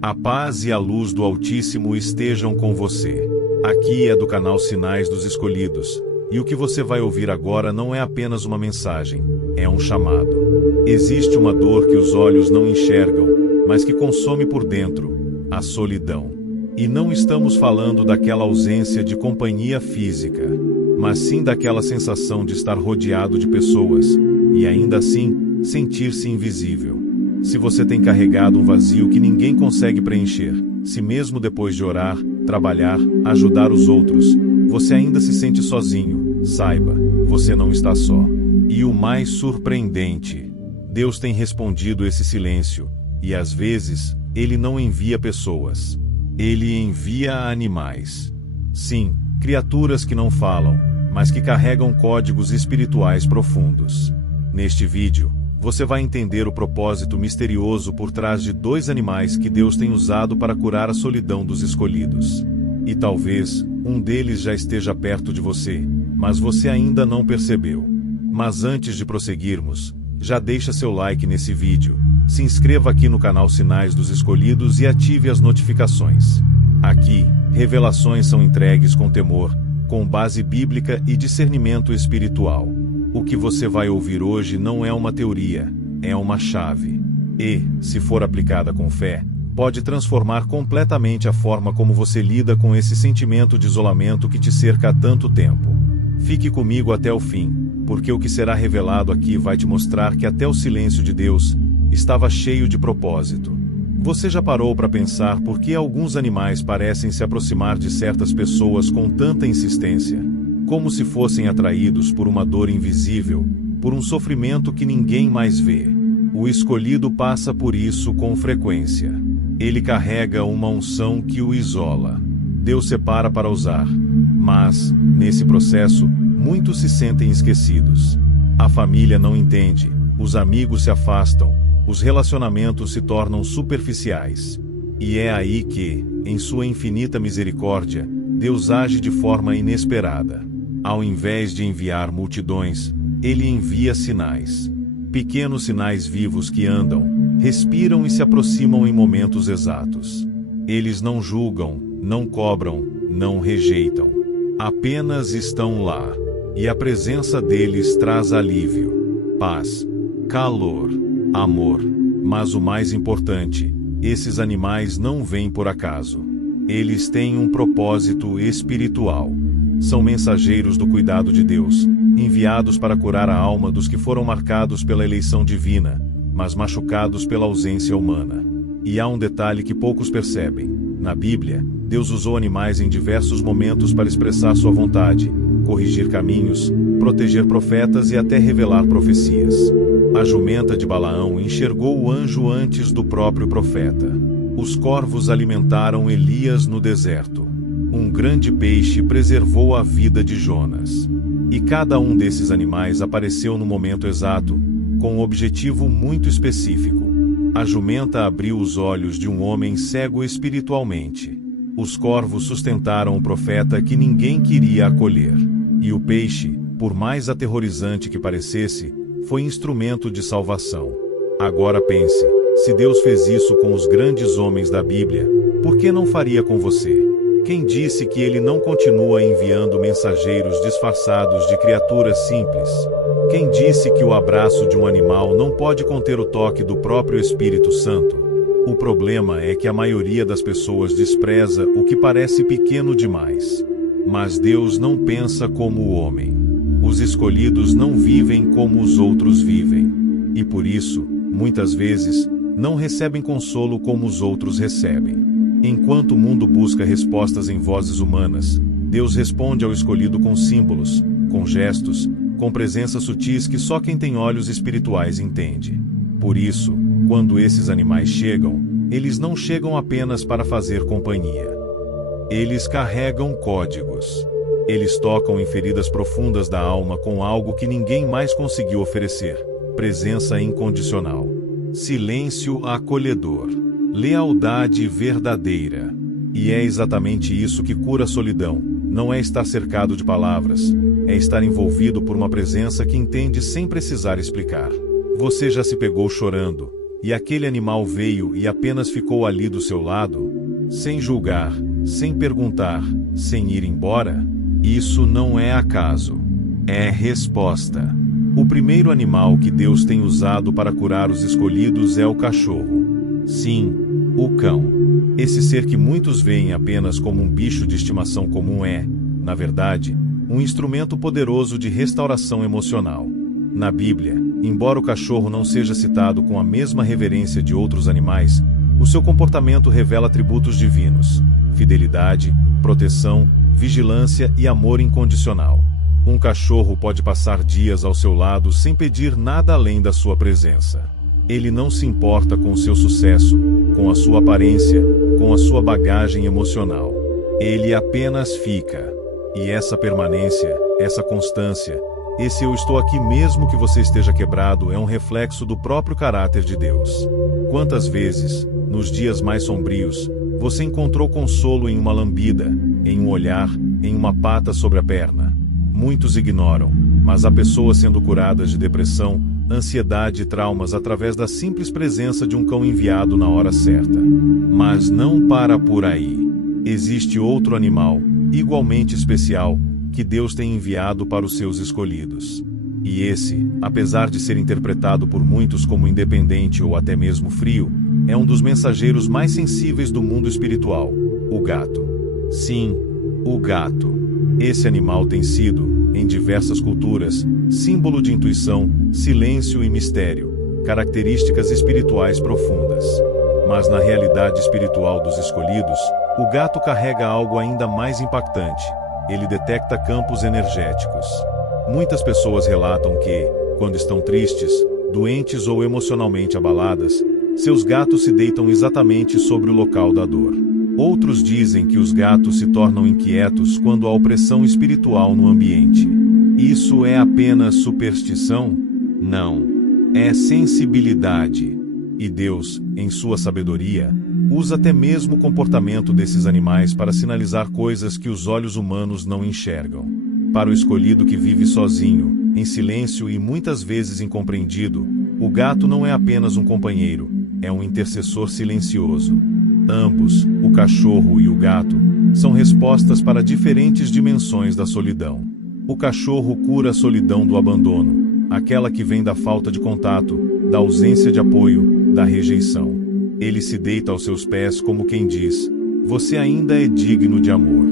A paz e a luz do Altíssimo estejam com você. Aqui é do canal Sinais dos Escolhidos, e o que você vai ouvir agora não é apenas uma mensagem, é um chamado. Existe uma dor que os olhos não enxergam, mas que consome por dentro, a solidão. E não estamos falando daquela ausência de companhia física, mas sim daquela sensação de estar rodeado de pessoas, e ainda assim, sentir-se invisível. Se você tem carregado um vazio que ninguém consegue preencher, se mesmo depois de orar, trabalhar, ajudar os outros, você ainda se sente sozinho, saiba, você não está só. E o mais surpreendente, Deus tem respondido esse silêncio, e às vezes, Ele não envia pessoas. Ele envia animais. Sim, criaturas que não falam, mas que carregam códigos espirituais profundos. Neste vídeo, você vai entender o propósito misterioso por trás de 2 animais que Deus tem usado para curar a solidão dos escolhidos. E talvez, um deles já esteja perto de você, mas você ainda não percebeu. Mas antes de prosseguirmos, já deixa seu like nesse vídeo, se inscreva aqui no canal Sinais dos Escolhidos e ative as notificações. Aqui, revelações são entregues com temor, com base bíblica e discernimento espiritual. O que você vai ouvir hoje não é uma teoria, é uma chave. E, se for aplicada com fé, pode transformar completamente a forma como você lida com esse sentimento de isolamento que te cerca há tanto tempo. Fique comigo até o fim, porque o que será revelado aqui vai te mostrar que até o silêncio de Deus estava cheio de propósito. Você já parou para pensar por que alguns animais parecem se aproximar de certas pessoas com tanta insistência? Como se fossem atraídos por uma dor invisível, por um sofrimento que ninguém mais vê. O escolhido passa por isso com frequência. Ele carrega uma unção que o isola. Deus separa para usar. Mas, nesse processo, muitos se sentem esquecidos. A família não entende, os amigos se afastam, os relacionamentos se tornam superficiais. E é aí que, em sua infinita misericórdia, Deus age de forma inesperada. Ao invés de enviar multidões, Ele envia sinais. Pequenos sinais vivos que andam, respiram e se aproximam em momentos exatos. Eles não julgam, não cobram, não rejeitam. Apenas estão lá. E a presença deles traz alívio, paz, calor, amor. Mas o mais importante, esses animais não vêm por acaso. Eles têm um propósito espiritual. São mensageiros do cuidado de Deus, enviados para curar a alma dos que foram marcados pela eleição divina, mas machucados pela ausência humana. E há um detalhe que poucos percebem. Na Bíblia, Deus usou animais em diversos momentos para expressar sua vontade, corrigir caminhos, proteger profetas e até revelar profecias. A jumenta de Balaão enxergou o anjo antes do próprio profeta. Os corvos alimentaram Elias no deserto. Um grande peixe preservou a vida de Jonas. E cada um desses animais apareceu no momento exato, com um objetivo muito específico. A jumenta abriu os olhos de um homem cego espiritualmente. Os corvos sustentaram o profeta que ninguém queria acolher. E o peixe, por mais aterrorizante que parecesse, foi instrumento de salvação. Agora pense, se Deus fez isso com os grandes homens da Bíblia, por que não faria com você? Quem disse que Ele não continua enviando mensageiros disfarçados de criaturas simples? Quem disse que o abraço de um animal não pode conter o toque do próprio Espírito Santo? O problema é que a maioria das pessoas despreza o que parece pequeno demais. Mas Deus não pensa como o homem. Os escolhidos não vivem como os outros vivem. E por isso, muitas vezes, não recebem consolo como os outros recebem. Enquanto o mundo busca respostas em vozes humanas, Deus responde ao escolhido com símbolos, com gestos, com presenças sutis que só quem tem olhos espirituais entende. Por isso, quando esses animais chegam, eles não chegam apenas para fazer companhia. Eles carregam códigos. Eles tocam em feridas profundas da alma com algo que ninguém mais conseguiu oferecer: presença incondicional, silêncio acolhedor, lealdade verdadeira. E é exatamente isso que cura a solidão. Não é estar cercado de palavras, é estar envolvido por uma presença que entende sem precisar explicar. Você já se pegou chorando, e aquele animal veio e apenas ficou ali do seu lado, sem julgar, sem perguntar, sem ir embora, isso não é acaso. É resposta. O primeiro animal que Deus tem usado para curar os escolhidos é o cachorro. Sim, o cão. Esse ser que muitos veem apenas como um bicho de estimação comum é, na verdade, um instrumento poderoso de restauração emocional. Na Bíblia, embora o cachorro não seja citado com a mesma reverência de outros animais, o seu comportamento revela atributos divinos: fidelidade, proteção, vigilância e amor incondicional. Um cachorro pode passar dias ao seu lado sem pedir nada além da sua presença. Ele não se importa com o seu sucesso, com a sua aparência, com a sua bagagem emocional. Ele apenas fica. E essa permanência, essa constância, esse eu estou aqui mesmo que você esteja quebrado é um reflexo do próprio caráter de Deus. Quantas vezes, nos dias mais sombrios, você encontrou consolo em uma lambida, em um olhar, em uma pata sobre a perna? Muitos ignoram, mas há pessoas sendo curadas de depressão, ansiedade e traumas através da simples presença de um cão enviado na hora certa. Mas não para por aí. Existe outro animal, igualmente especial, que Deus tem enviado para os seus escolhidos. E esse, apesar de ser interpretado por muitos como independente ou até mesmo frio, é um dos mensageiros mais sensíveis do mundo espiritual: o gato. Sim, o gato. Esse animal tem sido, em diversas culturas, símbolo de intuição, silêncio e mistério, características espirituais profundas. Mas na realidade espiritual dos escolhidos, o gato carrega algo ainda mais impactante: ele detecta campos energéticos. Muitas pessoas relatam que, quando estão tristes, doentes ou emocionalmente abaladas, seus gatos se deitam exatamente sobre o local da dor. Outros dizem que os gatos se tornam inquietos quando há opressão espiritual no ambiente. Isso é apenas superstição? Não. É sensibilidade. E Deus, em sua sabedoria, usa até mesmo o comportamento desses animais para sinalizar coisas que os olhos humanos não enxergam. Para o escolhido que vive sozinho, em silêncio e muitas vezes incompreendido, o gato não é apenas um companheiro, é um intercessor silencioso. Ambos, o cachorro e o gato, são respostas para diferentes dimensões da solidão. O cachorro cura a solidão do abandono, aquela que vem da falta de contato, da ausência de apoio, da rejeição. Ele se deita aos seus pés como quem diz: você ainda é digno de amor.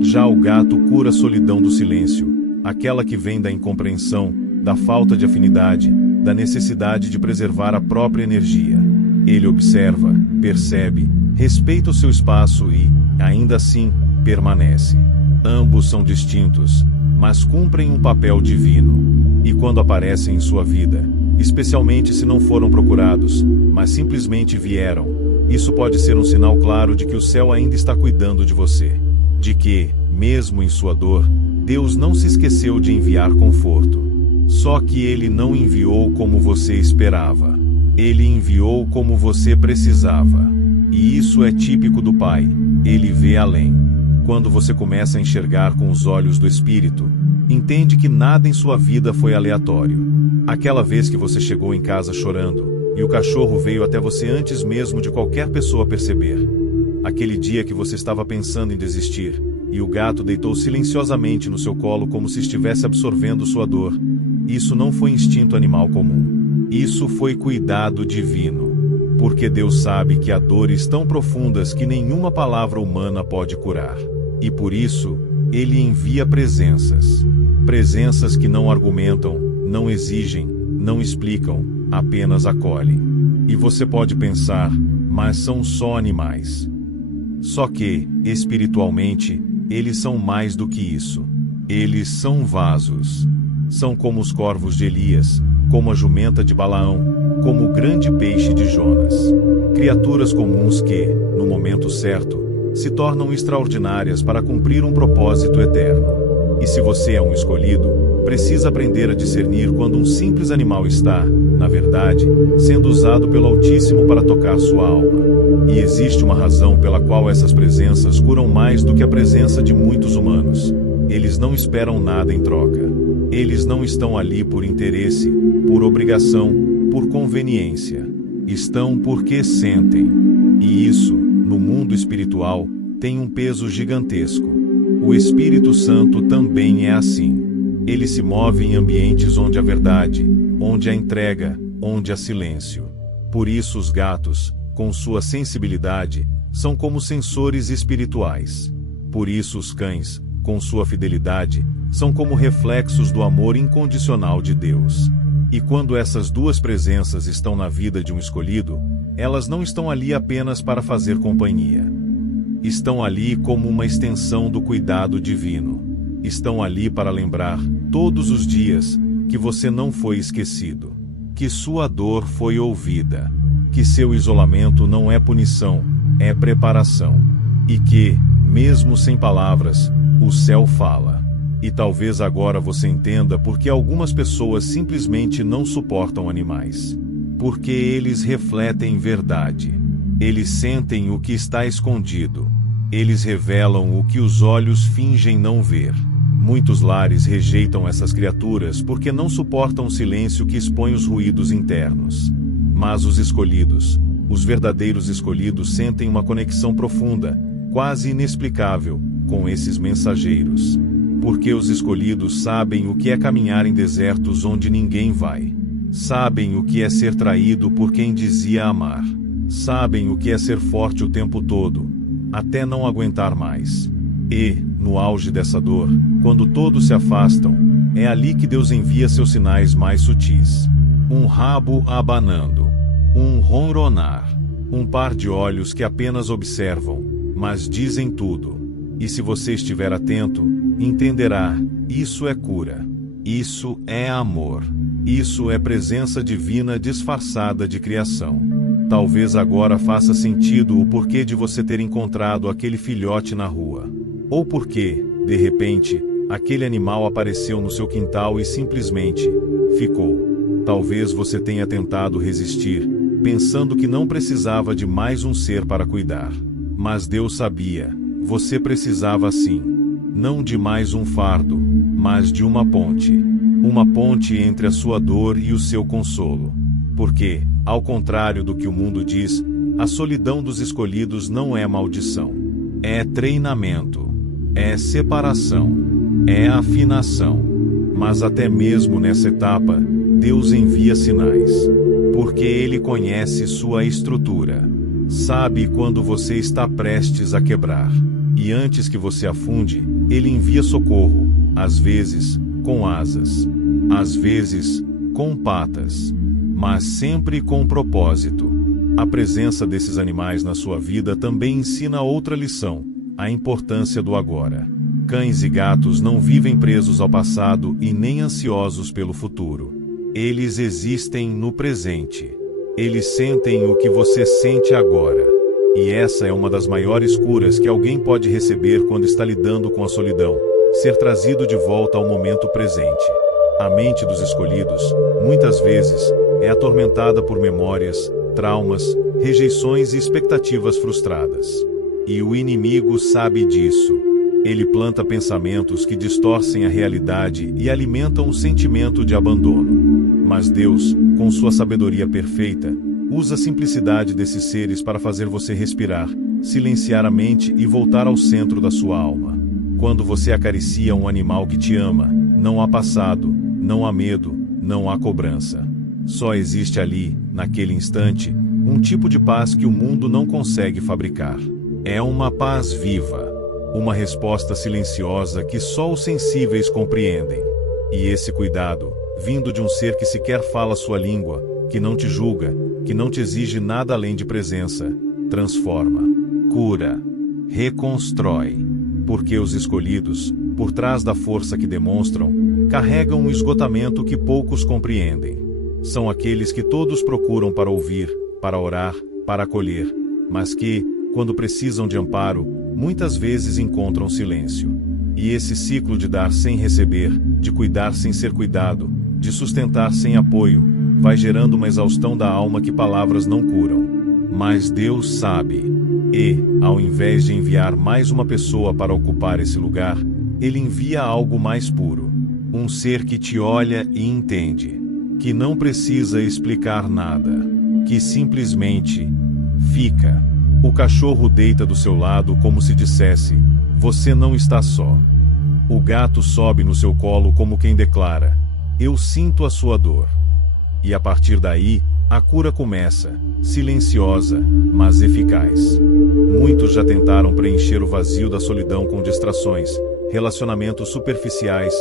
Já o gato cura a solidão do silêncio, aquela que vem da incompreensão, da falta de afinidade, da necessidade de preservar a própria energia. Ele observa, percebe, respeita o seu espaço e, ainda assim, permanece. Ambos são distintos, mas cumprem um papel divino. E quando aparecem em sua vida, especialmente se não foram procurados, mas simplesmente vieram, isso pode ser um sinal claro de que o céu ainda está cuidando de você. De que, mesmo em sua dor, Deus não se esqueceu de enviar conforto. Só que Ele não enviou como você esperava. Ele enviou como você precisava. E isso é típico do Pai. Ele vê além. Quando você começa a enxergar com os olhos do Espírito, entende que nada em sua vida foi aleatório. Aquela vez que você chegou em casa chorando, e o cachorro veio até você antes mesmo de qualquer pessoa perceber. Aquele dia que você estava pensando em desistir, e o gato deitou silenciosamente no seu colo como se estivesse absorvendo sua dor. Isso não foi instinto animal comum. Isso foi cuidado divino. Porque Deus sabe que há dores tão profundas que nenhuma palavra humana pode curar. E por isso, Ele envia presenças. Presenças que não argumentam, não exigem, não explicam, apenas acolhem. E você pode pensar, mas são só animais. Só que, espiritualmente, eles são mais do que isso. Eles são vasos. São como os corvos de Elias, como a jumenta de Balaão, como o grande peixe de Jonas. Criaturas comuns que, no momento certo, se tornam extraordinárias para cumprir um propósito eterno. E se você é um escolhido, precisa aprender a discernir quando um simples animal está, na verdade, sendo usado pelo Altíssimo para tocar sua alma. E existe uma razão pela qual essas presenças curam mais do que a presença de muitos humanos. Eles não esperam nada em troca. Eles não estão ali por interesse, por obrigação, por conveniência. Estão porque sentem. E isso, no mundo espiritual, tem um peso gigantesco. O Espírito Santo também é assim. Ele se move em ambientes onde há verdade, onde há entrega, onde há silêncio. Por isso os gatos, com sua sensibilidade, são como sensores espirituais. Por isso os cães, com sua fidelidade, são como reflexos do amor incondicional de Deus. E quando essas duas presenças estão na vida de um escolhido, elas não estão ali apenas para fazer companhia. Estão ali como uma extensão do cuidado divino. Estão ali para lembrar, todos os dias, que você não foi esquecido, que sua dor foi ouvida, que seu isolamento não é punição, é preparação, e que, mesmo sem palavras, o céu fala. E talvez agora você entenda por que algumas pessoas simplesmente não suportam animais. Porque eles refletem verdade. Eles sentem o que está escondido. Eles revelam o que os olhos fingem não ver. Muitos lares rejeitam essas criaturas porque não suportam o silêncio que expõe os ruídos internos. Mas os escolhidos, os verdadeiros escolhidos, sentem uma conexão profunda, quase inexplicável, com esses mensageiros. Porque os escolhidos sabem o que é caminhar em desertos onde ninguém vai. Sabem o que é ser traído por quem dizia amar. Sabem o que é ser forte o tempo todo, até não aguentar mais. E, no auge dessa dor, quando todos se afastam, é ali que Deus envia seus sinais mais sutis. Um rabo abanando, um ronronar, um par de olhos que apenas observam, mas dizem tudo. E se você estiver atento, entenderá, isso é cura. Isso é amor. Isso é presença divina disfarçada de criação. Talvez agora faça sentido o porquê de você ter encontrado aquele filhote na rua. Ou porque, de repente, aquele animal apareceu no seu quintal e simplesmente ficou. Talvez você tenha tentado resistir, pensando que não precisava de mais um ser para cuidar. Mas Deus sabia, você precisava sim. Não de mais um fardo, mas de uma ponte. Uma ponte entre a sua dor e o seu consolo. Porque, ao contrário do que o mundo diz, a solidão dos escolhidos não é maldição. É treinamento. É separação. É afinação. Mas até mesmo nessa etapa, Deus envia sinais. Porque Ele conhece sua estrutura. Sabe quando você está prestes a quebrar. E antes que você afunde, Ele envia socorro, às vezes, com asas. Às vezes, com patas. Mas sempre com propósito. A presença desses animais na sua vida também ensina outra lição, a importância do agora. Cães e gatos não vivem presos ao passado e nem ansiosos pelo futuro. Eles existem no presente. Eles sentem o que você sente agora. E essa é uma das maiores curas que alguém pode receber quando está lidando com a solidão, ser trazido de volta ao momento presente. A mente dos escolhidos, muitas vezes, é atormentada por memórias, traumas, rejeições e expectativas frustradas. E o inimigo sabe disso. Ele planta pensamentos que distorcem a realidade e alimentam o sentimento de abandono. Mas Deus, com sua sabedoria perfeita, usa a simplicidade desses seres para fazer você respirar, silenciar a mente e voltar ao centro da sua alma. Quando você acaricia um animal que te ama, não há passado, não há medo, não há cobrança. Só existe ali, naquele instante, um tipo de paz que o mundo não consegue fabricar. É uma paz viva. Uma resposta silenciosa que só os sensíveis compreendem. E esse cuidado, vindo de um ser que sequer fala sua língua, que não te julga, que não te exige nada além de presença, transforma, cura, reconstrói. Porque os escolhidos, por trás da força que demonstram, carregam um esgotamento que poucos compreendem. São aqueles que todos procuram para ouvir, para orar, para acolher, mas que, quando precisam de amparo, muitas vezes encontram silêncio. E esse ciclo de dar sem receber, de cuidar sem ser cuidado, de sustentar sem apoio, vai gerando uma exaustão da alma que palavras não curam. Mas Deus sabe. E, ao invés de enviar mais uma pessoa para ocupar esse lugar, Ele envia algo mais puro. Um ser que te olha e entende. Que não precisa explicar nada. que simplesmente fica. O cachorro deita do seu lado como se dissesse: você não está só. O gato sobe no seu colo como quem declara: eu sinto a sua dor. E a partir daí, a cura começa, silenciosa, mas eficaz. Muitos já tentaram preencher o vazio da solidão com distrações, relacionamentos superficiais,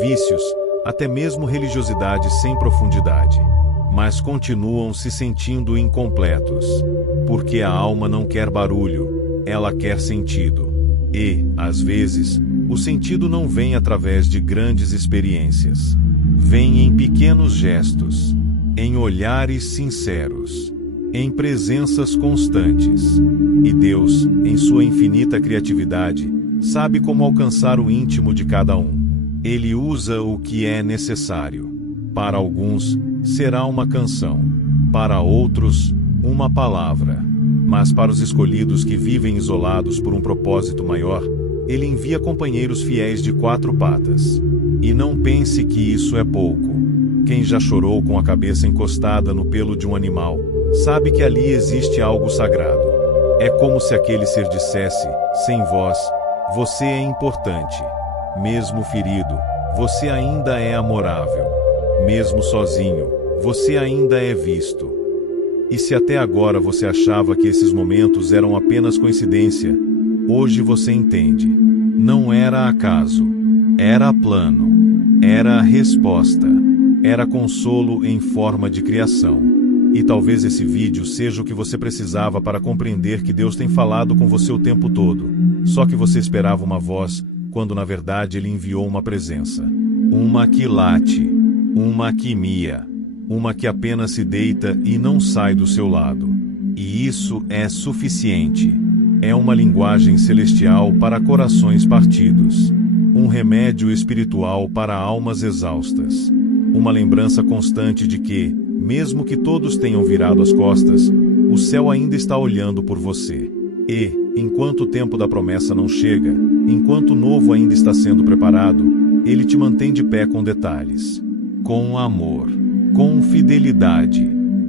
vícios, até mesmo religiosidade sem profundidade. Mas continuam se sentindo incompletos. Porque a alma não quer barulho, ela quer sentido. E, às vezes, o sentido não vem através de grandes experiências. Vem em pequenos gestos, em olhares sinceros, em presenças constantes. E Deus, em sua infinita criatividade, sabe como alcançar o íntimo de cada um. Ele usa o que é necessário. Para alguns, será uma canção. Para outros, uma palavra. Mas para os escolhidos que vivem isolados por um propósito maior, Ele envia companheiros fiéis de 4 patas. E não pense que isso é pouco. Quem já chorou com a cabeça encostada no pelo de um animal, sabe que ali existe algo sagrado. É como se aquele ser dissesse, sem voz: você é importante. Mesmo ferido, você ainda é amorável. Mesmo sozinho, você ainda é visto. E se até agora você achava que esses momentos eram apenas coincidência, hoje você entende. Não era acaso. Era plano. Era a resposta. Era consolo em forma de criação. E talvez esse vídeo seja o que você precisava para compreender que Deus tem falado com você o tempo todo. Só que você esperava uma voz, quando na verdade Ele enviou uma presença. Uma que late. Uma que mia. Uma que apenas se deita e não sai do seu lado. E isso é suficiente. É uma linguagem celestial para corações partidos. Um remédio espiritual para almas exaustas. Uma lembrança constante de que, mesmo que todos tenham virado as costas, o céu ainda está olhando por você. E, enquanto o tempo da promessa não chega, enquanto o novo ainda está sendo preparado, Ele te mantém de pé com detalhes. Com amor. Com fidelidade.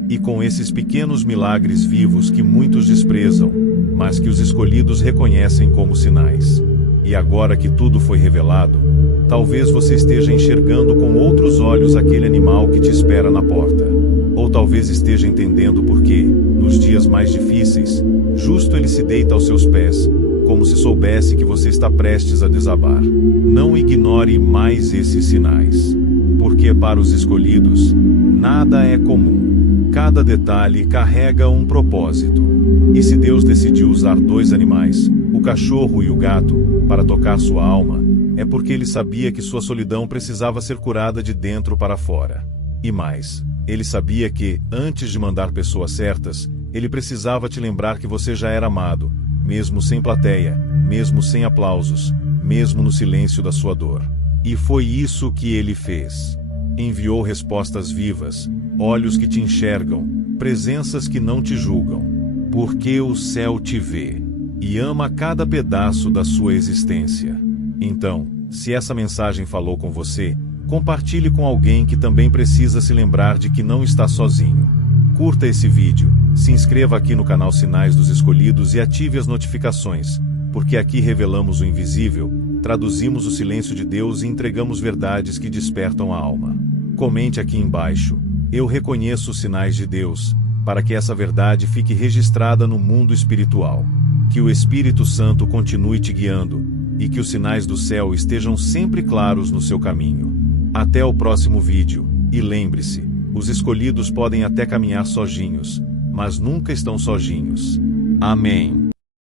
E com esses pequenos milagres vivos que muitos desprezam, mas que os escolhidos reconhecem como sinais. E agora que tudo foi revelado, talvez você esteja enxergando com outros olhos aquele animal que te espera na porta. Ou talvez esteja entendendo por que, nos dias mais difíceis, justo ele se deita aos seus pés, como se soubesse que você está prestes a desabar. Não ignore mais esses sinais. Porque para os escolhidos, nada é comum. Cada detalhe carrega um propósito. E se Deus decidiu usar 2 animais, o cachorro e o gato, para tocar sua alma, é porque Ele sabia que sua solidão precisava ser curada de dentro para fora. E mais, Ele sabia que, antes de mandar pessoas certas, Ele precisava te lembrar que você já era amado, mesmo sem plateia, mesmo sem aplausos, mesmo no silêncio da sua dor. E foi isso que Ele fez. Enviou respostas vivas, olhos que te enxergam, presenças que não te julgam. Porque o céu te vê e ama cada pedaço da sua existência. Então, se essa mensagem falou com você, compartilhe com alguém que também precisa se lembrar de que não está sozinho. Curta esse vídeo, se inscreva aqui no canal Sinais dos Escolhidos e ative as notificações, porque aqui revelamos o invisível, traduzimos o silêncio de Deus e entregamos verdades que despertam a alma. Comente aqui embaixo: eu reconheço os sinais de Deus, para que essa verdade fique registrada no mundo espiritual. Que o Espírito Santo continue te guiando, e que os sinais do céu estejam sempre claros no seu caminho. Até o próximo vídeo, e lembre-se, os escolhidos podem até caminhar sozinhos, mas nunca estão sozinhos. Amém.